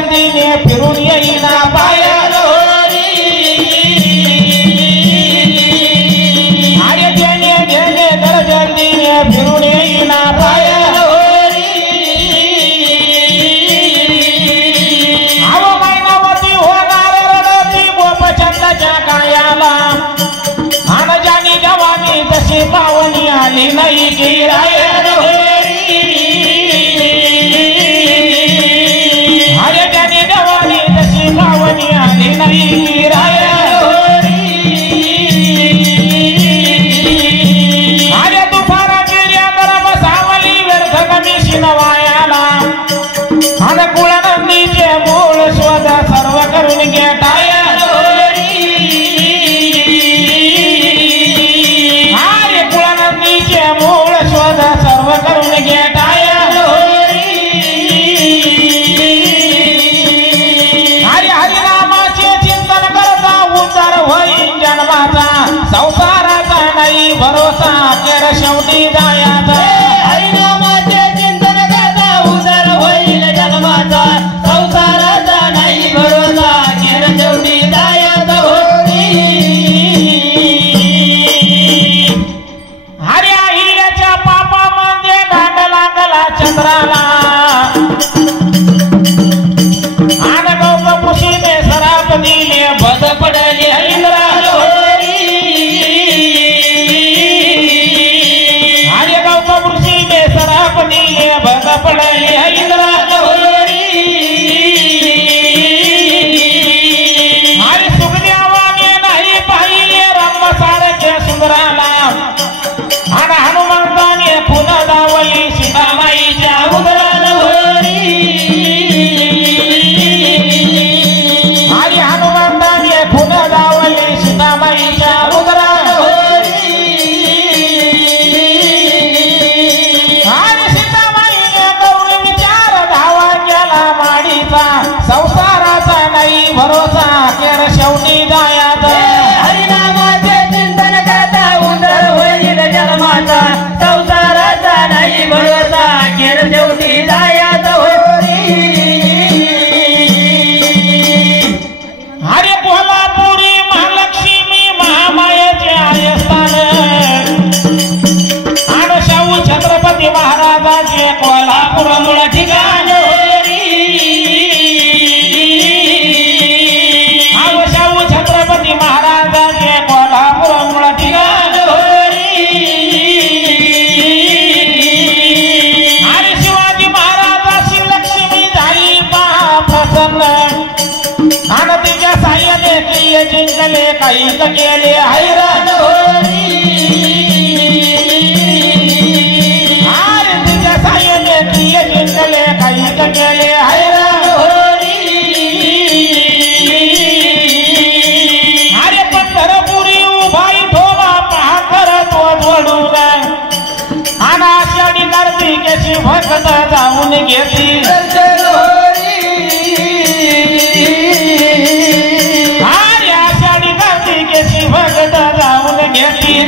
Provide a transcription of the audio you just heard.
दरजंदीने फिरून येईना पायाला अरे जेने जेने दरजंदीने फिरून येईना पायाला अहो मैनावती होणार रडती गोपचंदाच्या कायाला आन जानी जवानी तशी पावनी आली नाही गिराया अरे जानी जवानी तशी पावनी आली नाही गिराया अरे तुफारा गिर्या गरम सावली व्यर्थ कमी शिनवायाला आन कुळनंदीचे मूळ शोध सर्व करून घेटाया मूळ शोध सर्व करून घेटाया हरी हरिनामाचे चिंतन करता उद्धार होईल जन्माचा संसाराचा नाही भरोसा केर शेवटी जायाचा हरिनामाचे चिंतन करता उद्धार होईल जन्माचा संसाराचा नाही भरोसा केर शेवटी जायाचा चंद्राला आन गौतपुषीने सराप दिले बद पडले इंद्राला अरे गौतपुषीने सराप दिले बद पडले इंद्राला अरे सुखदेवाने नाही पाहिले रंग सारखे सुंदराला आन हनुमंताने पुन्हा दावली सीतामाईच्या उदराला हरी हनुमंताने पुन्हा दावली सीतामाईच्या उदराला हरी सीतामाईने करून विचार धावा केला माडीचा संसाराचा नाही भरोसा केर शेवटी जायाचा हरिनामाचे चिंतन करता उद्धार होईल जन्माचा संसाराचा नाही भरोसा केर शेवटी जायाचा अरे कोल्हापुरी महालक्ष्मी महामायेचे आयस्थान आणि शाहू छत्रपती महाराजांचे कोल्हापूर मूळ ठिकाण शाहू छत्रपती महाराजांचे कोल्हापूर मूळ ठिकाण अरे शिवाजी महाराजांची लक्ष्मी झाली पहा प्रसन्न आणि तिच्या साह्याने किल्ले जिंकले काही केले हैराण अरे तिच्या साह्याने किल्ले जिंकले काही केले हैराण अरे पंढरपुरी उभाई ठोबा पहा करत वडून आणि आषाढी कार्तिकेची भक्त जाऊन घेतली आषाढी कार्तिकेची भक्त जाऊन घेतली